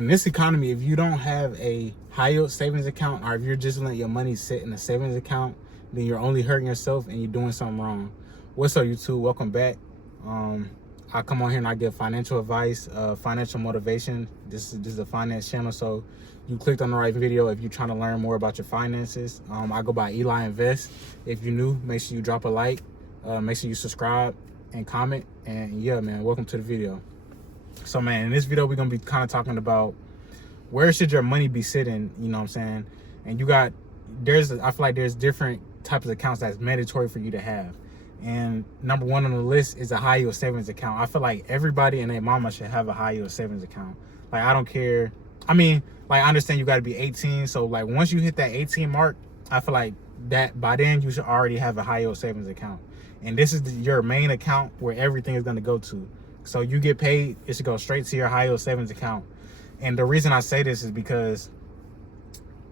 in this economy, if you don't have a high yield savings account, or if you're just letting your money sit in a savings account, then you're only hurting yourself and you're doing something wrong. What's up, YouTube? Welcome back. I come on here and I give financial advice, financial motivation. This is a finance channel, so you clicked on the right video if you're trying to learn more about your finances. I go by Eli Invest. If you're new, make sure you drop a like, make sure you subscribe and comment. And yeah, man, welcome to the video. So man, in this video we're gonna be kind of talking about where should your money be sitting, you know what I'm saying? And I feel like there's different types of accounts that's mandatory for you to have. And number one on the list is a high yield savings account. I feel like everybody and their mama should have a high yield savings account. Like, I don't care. I mean, like, I understand you got to be 18. So like, once you hit that 18 mark, I feel like that by then you should already have a high yield savings account. And this is your main account where everything is going to go to. So you get paid, it should go straight to your high yield savings account. And the reason I say this is because,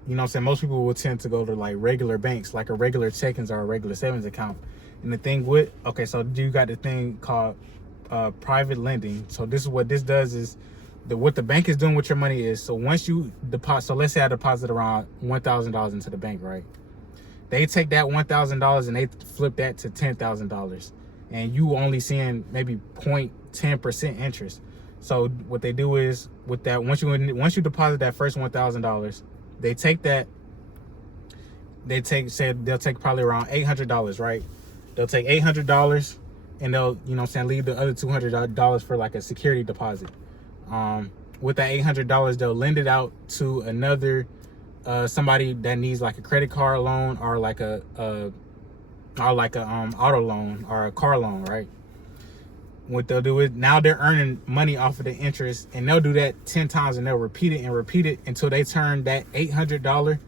you know what I'm saying, most people will tend to go to like regular banks, like a regular checkings or a regular savings account. And the thing with, okay, so you got the thing called private lending. So this is what this does is, what the bank is doing with your money is, so once you deposit, so let's say I deposit around $1,000 into the bank, right? They take that $1,000 and they flip that to $10,000. And you only seeing maybe 0.10% interest. So what they do is, with that, once you deposit that first $1,000, they take that, they'll take probably around $800, right? They'll take $800 and they'll, you know what I'm saying, leave the other $200 for like a security deposit. With that $800, they'll lend it out to another, somebody that needs like a credit card loan or like a auto loan or a car loan, right? What they'll do is, now they're earning money off of the interest, and they'll do that 10 times, and they'll repeat it until they turn that $800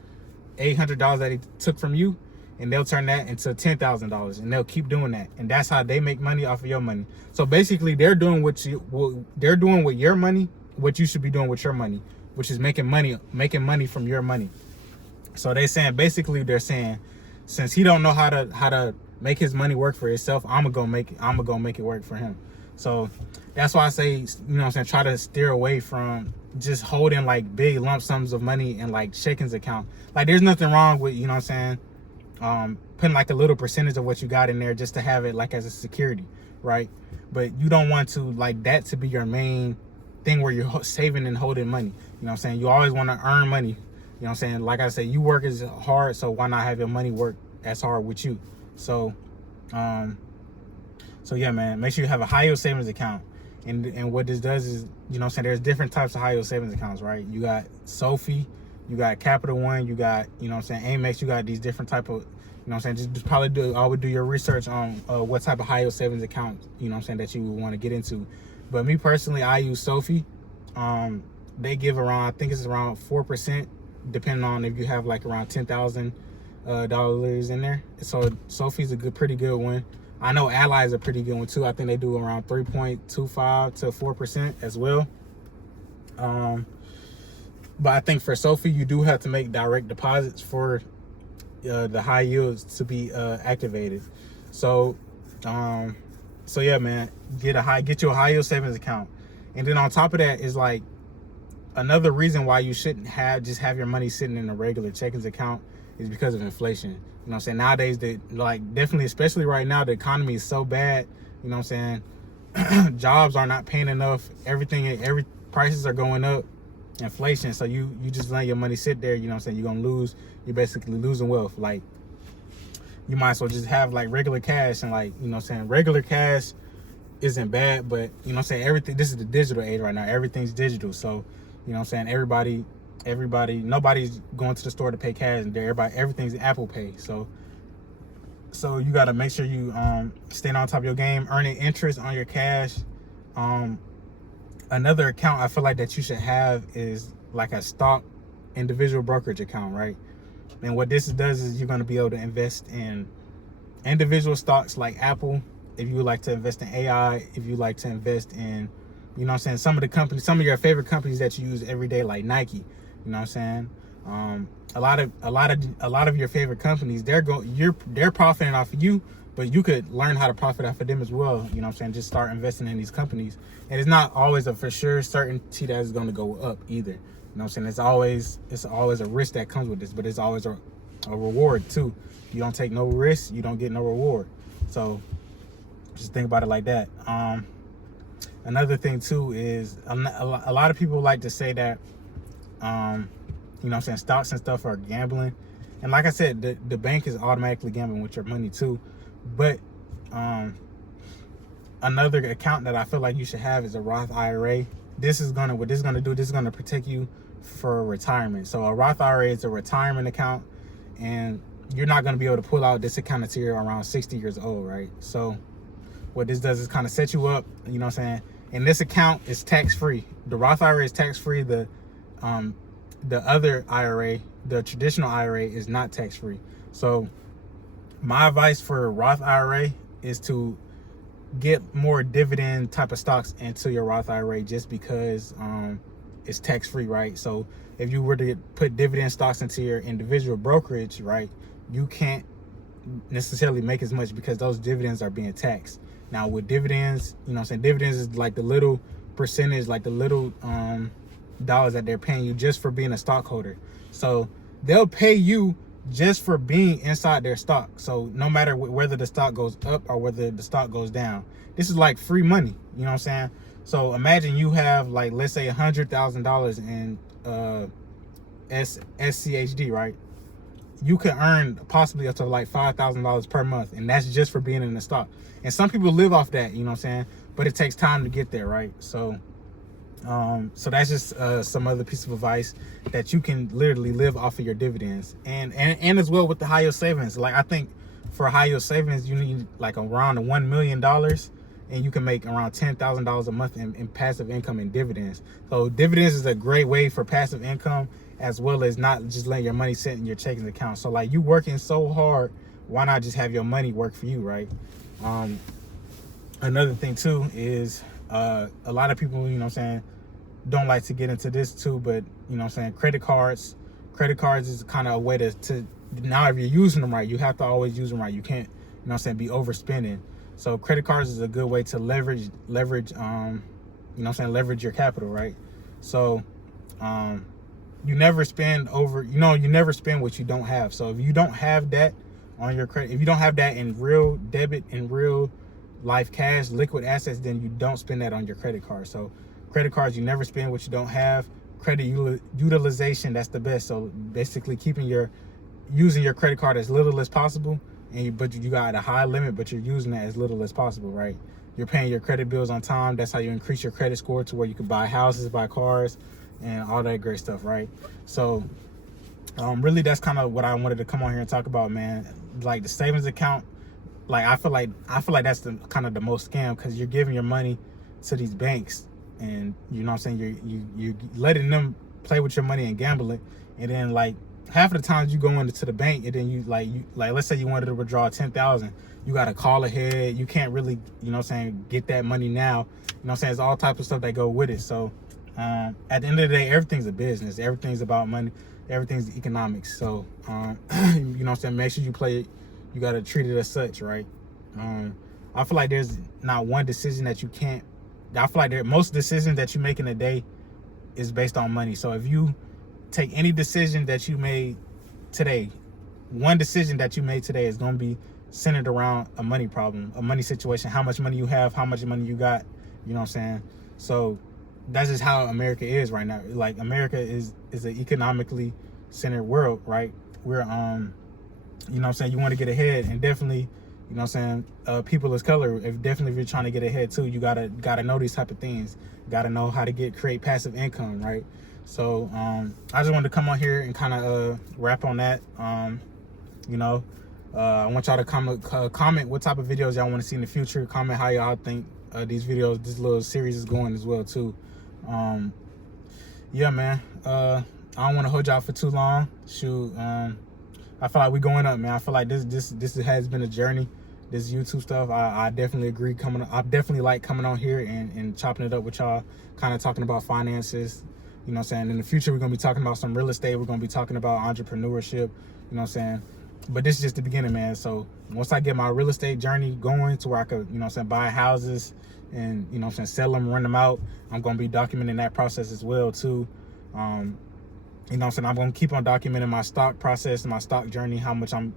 that they took from you, and they'll turn that into $10,000, and they'll keep doing that. And that's how they make money off of your money. So basically, they're doing with your money what you should be doing with your money, which is making money from your money. So they're saying, since he don't know how to make his money work for himself, I'm gonna go make it work for him. So that's why I say, you know what I'm saying, try to steer away from just holding like big lump sums of money in like checkings account. Like, there's nothing wrong with, you know what I'm saying, putting like a little percentage of what you got in there just to have it like as a security, right? But you don't want to like that to be your main thing where you're saving and holding money. You know what I'm saying? You always want to earn money. You know what I'm saying? Like I say, you work as hard, so why not have your money work as hard with you? So yeah, man, make sure you have a high yield savings account. And what this does is, you know what I'm saying, there's different types of high yield savings accounts, right? You got Sophie, you got Capital One, you got, you know what I'm saying, Amex, you got these different type of, you know what I'm saying, just probably do your research on what type of high yield savings account, you know what I'm saying, that you want to get into. But me personally, I use Sophie. They give around, I think it's around 4%, depending on if you have like around $10,000 in there. So Sophie's pretty good one. I know Ally is a pretty good one too. I think they do around 3.25 to 4% as well. But I think for Sophie, you do have to make direct deposits for the high yields to be activated. So yeah, man, get you a high yield savings account. And then on top of that is like, another reason why you shouldn't just have your money sitting in a regular checkings account is because of inflation. You know what I'm saying? Nowadays, definitely, especially right now, the economy is so bad. You know what I'm saying? Jobs are not paying enough. Prices are going up. Inflation. So you just let your money sit there. You know what I'm saying? You're basically losing wealth. Like, you might as well just have like regular cash, and like, you know what I'm saying, regular cash isn't bad, but you know what I'm saying, this is the digital age right now. Everything's digital. So, you know what I'm saying, nobody's going to the store to pay cash, and everything's Apple Pay. So you got to make sure you staying on top of your game, earning interest on your cash. Another account I feel like that you should have is like a stock individual brokerage account, right? And what this does is, you're going to be able to invest in individual stocks like Apple, if you would like to invest in AI, if you like to invest in, you know what I'm saying, some of your favorite companies that you use every day, like Nike. You know what I'm saying? A lot of your favorite companies, they're profiting off of you, but you could learn how to profit off of them as well. You know what I'm saying? Just start investing in these companies. And it's not always a for sure certainty that it's going to go up either. You know what I'm saying? It's always a risk that comes with this, but it's always a reward too. You don't take no risk, you don't get no reward. So just think about it like that. Another thing too is a lot of people like to say that, you know what I'm saying, stocks and stuff are gambling. And like I said, the bank is automatically gambling with your money too. But another account that I feel like you should have is a Roth IRA. What this is gonna do, this is gonna protect you for retirement. So a Roth IRA is a retirement account, and you're not gonna be able to pull out this account until you're around 60 years old, right? So what this does is kind of set you up, you know what I'm saying? And this account is tax-free. The Roth IRA is tax-free. The other IRA, the traditional IRA, is not tax-free. So my advice for a Roth IRA is to get more dividend type of stocks into your Roth IRA, just because it's tax-free, right? So if you were to put dividend stocks into your individual brokerage, right, you can't necessarily make as much because those dividends are being taxed. Now with dividends, you know what I'm saying, dividends is like the little percentage, like the little dollars that they're paying you just for being a stockholder. So they'll pay you just for being inside their stock. So no matter whether the stock goes up or whether the stock goes down, this is like free money. You know what I'm saying? So imagine you have, like, let's say $100,000 in SCHD, right? You can earn possibly up to like $5,000 per month, and that's just for being in the stock. And some people live off that, you know what I'm saying? But it takes time to get there, right? So so that's just some other piece of advice, that you can literally live off of your dividends. And as well with the high yield savings. Like, I think for high yield savings, you need like around $1 million, and you can make around $10,000 a month in passive income and dividends. So dividends is a great way for passive income, as well as not just letting your money sit in your checking account. So like, you working so hard, why not just have your money work for you, right? Another thing too is a lot of people, you know what I'm saying, don't like to get into this too, but you know what I'm saying, credit cards is kind of a way to now, if you're using them right, you have to always use them right. You can't, you know what I'm saying, be overspending. So credit cards is a good way to leverage you know what I'm saying, leverage your capital, right? So you never spend you never spend what you don't have. So if you don't have that on your credit, if you don't have that in real debit, in real life cash, liquid assets, then you don't spend that on your credit card. So credit cards, you never spend what you don't have. Credit utilization, that's the best. So basically using your credit card as little as possible, but you got a high limit, but you're using it as little as possible, right? You're paying your credit bills on time. That's how you increase your credit score to where you can buy houses, buy cars, and all that great stuff, right? So really, that's kind of what I wanted to come on here and talk about, man. Like the savings account, like I feel like that's the kind of the most scam, because you're giving your money to these banks, and you know what I'm saying, you're letting them play with your money and gamble it. And then like half of the times you go into the bank, and then you let's say you wanted to withdraw 10,000, you got to call ahead. You can't really, you know what I'm saying, get that money now. You know what I'm saying? It's all types of stuff that go with it. So at the end of the day, everything's a business. Everything's about money. Everything's economics. So you know what I'm saying, make sure you play it. You got to treat it as such, right? I feel like there's not one decision that you can't. I feel like most decisions that you make in a day is based on money. So if you take any decision that you made today, one decision that you made today is going to be centered around a money problem, a money situation, how much money you have, how much money you got, you know what I'm saying? So that's just how America is right now. Like, America is an economically centered world, right? We're, you know what I'm saying, you want to get ahead, and definitely, you know what I'm saying, people of color, if you're trying to get ahead too, you gotta know these type of things. You gotta know how to create passive income, right? So I just wanted to come on here and kind of wrap on that. You know, I want y'all to comment what type of videos y'all want to see in the future. Comment how y'all think this little series is going as well too. Yeah, man. I don't want to hold y'all for too long. Shoot, I feel like we're going up, man. I feel like this has been a journey. This YouTube stuff, I definitely agree. I definitely like coming on here and chopping it up with y'all, kind of talking about finances. You know what I'm saying? In the future, we're going to be talking about some real estate. We're going to be talking about entrepreneurship. You know what I'm saying? But this is just the beginning, man. So once I get my real estate journey going to where I could, buy houses and, sell them, rent them out, I'm going to be documenting that process as well, too. I'm going to keep on documenting my stock process and my stock journey, how much I'm,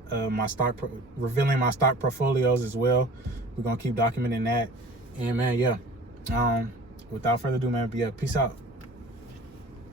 revealing my stock portfolios as well. We're going to keep documenting that. And, man, yeah. Without further ado, man, peace out.